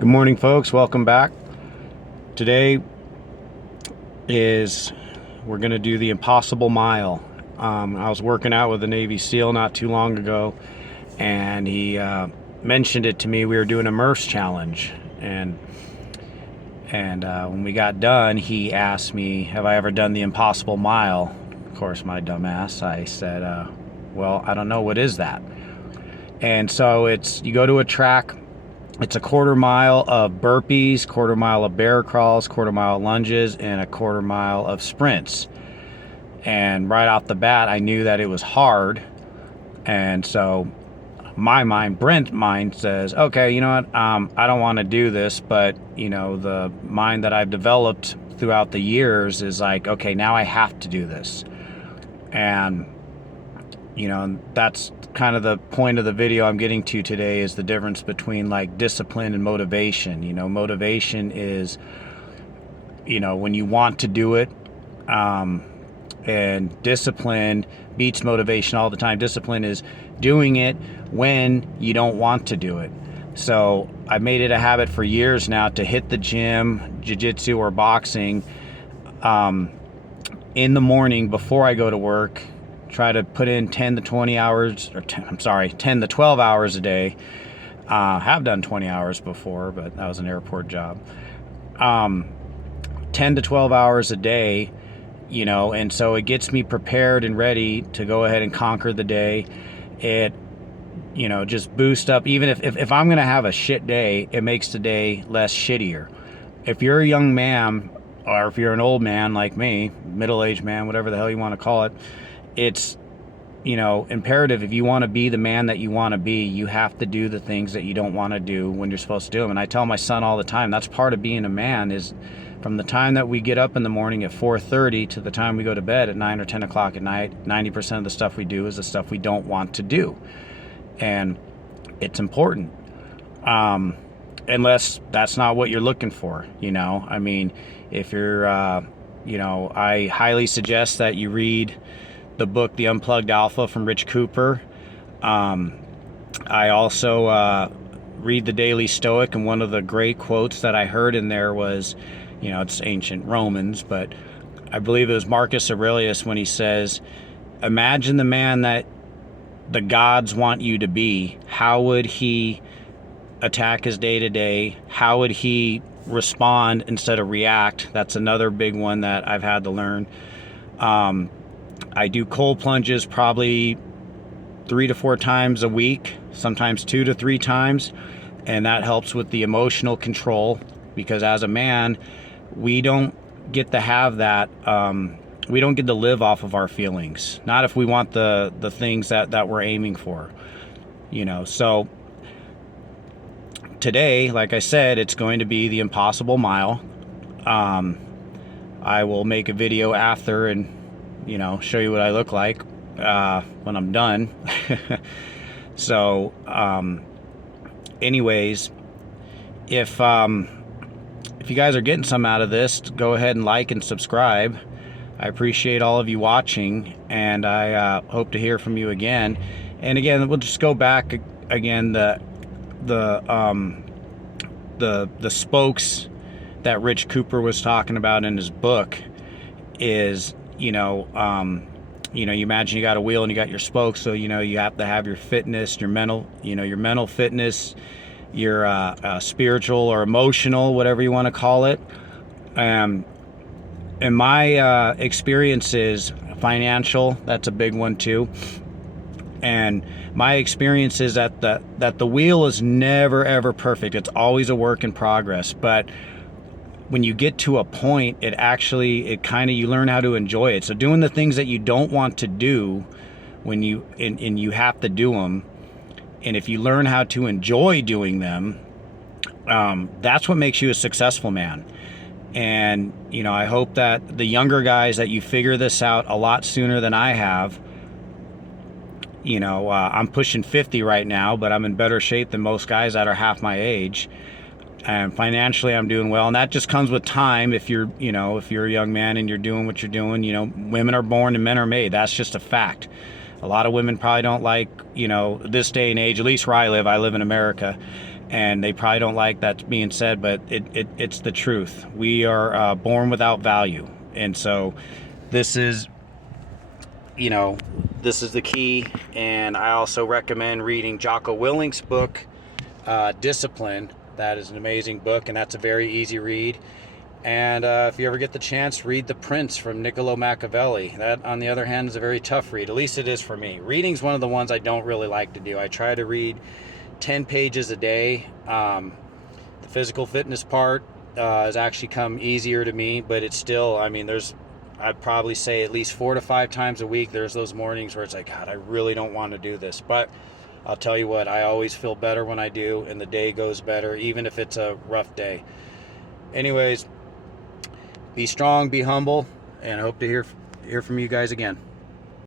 Good morning, folks. Welcome back. Today we're going to do the Impossible Mile. I was working out with a Navy SEAL not too long ago, and he mentioned it to me. We were doing a MRFs challenge, and when we got done, he asked me, "Have I ever done the Impossible Mile?" Of course, my dumbass, I said, "Well, I don't know. What is that?" And so you go to a track. It's a quarter mile of burpees, quarter mile of bear crawls, quarter mile lunges, and a quarter mile of sprints. And right off the bat, I knew that it was hard. And so Brent's mind says, okay, you know what? I don't want to do this, but the mind that I've developed throughout the years is like, okay, now I have to do this. And that's kind of the point of the video I'm getting to today, is the difference between like discipline and motivation. Motivation is, when you want to do it, and discipline beats motivation all the time. Discipline is doing it when you don't want to do it. So I've made it a habit for years now to hit the gym, jiu-jitsu or boxing, in the morning before I go to work. Try to put in 10 to 12 hours a day. Have done 20 hours before, but that was an airport job. 10 to 12 hours a day, and so it gets me prepared and ready to go ahead and conquer the day. It, just boost up. Even if I'm going to have a shit day, it makes the day less shittier. If you're a young man, or if you're an old man like me, middle-aged man, whatever the hell you want to call it, it's imperative. If you want to be the man that you want to be, you have to do the things that you don't want to do when you're supposed to do them. And I tell my son all the time, that's part of being a man, is from the time that we get up in the morning at 4:30 to the time we go to bed at 9 or 10 o'clock at night, 90% of the stuff we do is the stuff we don't want to do. And it's important, unless that's not what you're looking for. I mean, if you're I highly suggest that you read the book The Unplugged Alpha from Rich Cooper. I also read The Daily Stoic, and one of the great quotes that I heard in there was, it's ancient Romans, but I believe it was Marcus Aurelius when he says, imagine the man that the gods want you to be. How would he attack his day-to-day? How would he respond instead of react? That's another big one that I've had to learn. I do cold plunges probably 3 to 4 times a week, sometimes 2 to 3 times, and that helps with the emotional control, because as a man, we don't get to have that. We don't get to live off of our feelings, not if we want the things that we're aiming for. So today, like I said, it's going to be the Impossible Mile. I will make a video after and show you what I look like when I'm done. So anyways, if you guys are getting some out of this, go ahead and like and subscribe. I appreciate all of you watching, and I hope to hear from you again. And again, we'll just go back again, the spokes that Rich Cooper was talking about in his book is, you imagine you got a wheel and you got your spokes, so you have to have your fitness, your mental fitness, your spiritual or emotional, whatever you want to call it. And my experiences, financial, that's a big one too. And my experience is that the wheel is never ever perfect. It's always a work in progress. But when you get to a point, you learn how to enjoy it. So doing the things that you don't want to do, when you have to do them, and if you learn how to enjoy doing them, that's what makes you a successful man. And I hope that the younger guys, that you figure this out a lot sooner than I have. I'm pushing 50 right now, but I'm in better shape than most guys that are half my age. And financially, I'm doing well, and that just comes with time. If you're a young man and you're doing what you're doing, women are born and men are made. That's just a fact. A lot of women probably don't like, this day and age, at least where I live in America, And they probably don't like that being said, but it's the truth. We are born without value. And so this is, this is the key. And I also recommend reading Jocko Willink's book, Discipline. That is an amazing book, and that's a very easy read. And if you ever get the chance, read The Prince from Niccolo Machiavelli. That, on the other hand, is a very tough read. At least it is for me. Reading's one of the ones I don't really like to do. I try to read 10 pages a day. The physical fitness part has actually come easier to me, but it's still, I'd probably say at least 4 to 5 times a week, there's those mornings where it's like, God, I really don't want to do this. But I'll tell you what, I always feel better when I do, and the day goes better, even if it's a rough day. Anyways, be strong, be humble, and I hope to hear from you guys again.